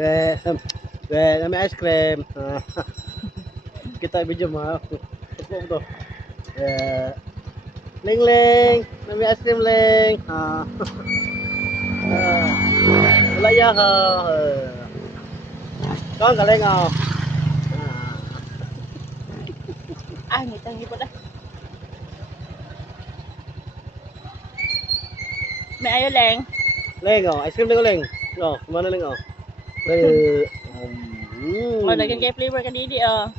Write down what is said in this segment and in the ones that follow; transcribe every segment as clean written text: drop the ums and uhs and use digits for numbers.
Be, nami ice cream. Kita video mo. Suko to. Ling ling, nami ice cream ling. Wala ya ha. Con galing oh. Ah, ngitang po na. May ayo leng. Ling oh, ice cream ling ling. Oh, mana ling oh. Oh, lagyan kay flavor ka didi oh.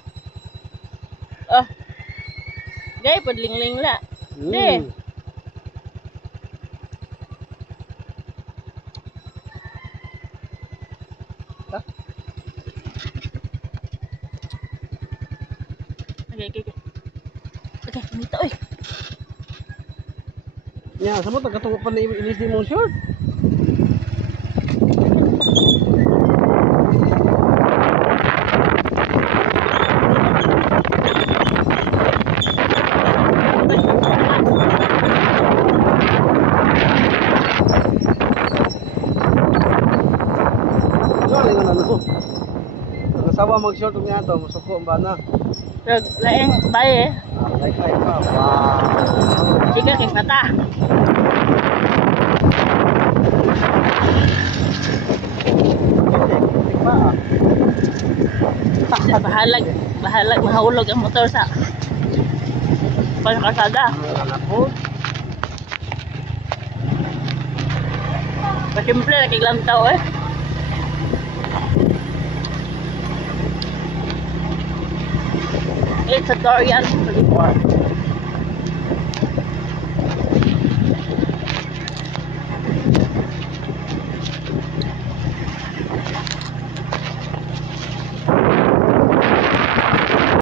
Oh. Gay pod ling la. Di. Okay. Okay, nito oy. Ya, sama tak ketemu pan inis di mong short. Sawa mag-short nga to, masuko ang bana. Pero laeng baye. Like pa. Wow. Siga kay mata. Bahalag mahulog ang motor sa kalsada. Pasimple lagi lantaw eh. It's a Dorian 24.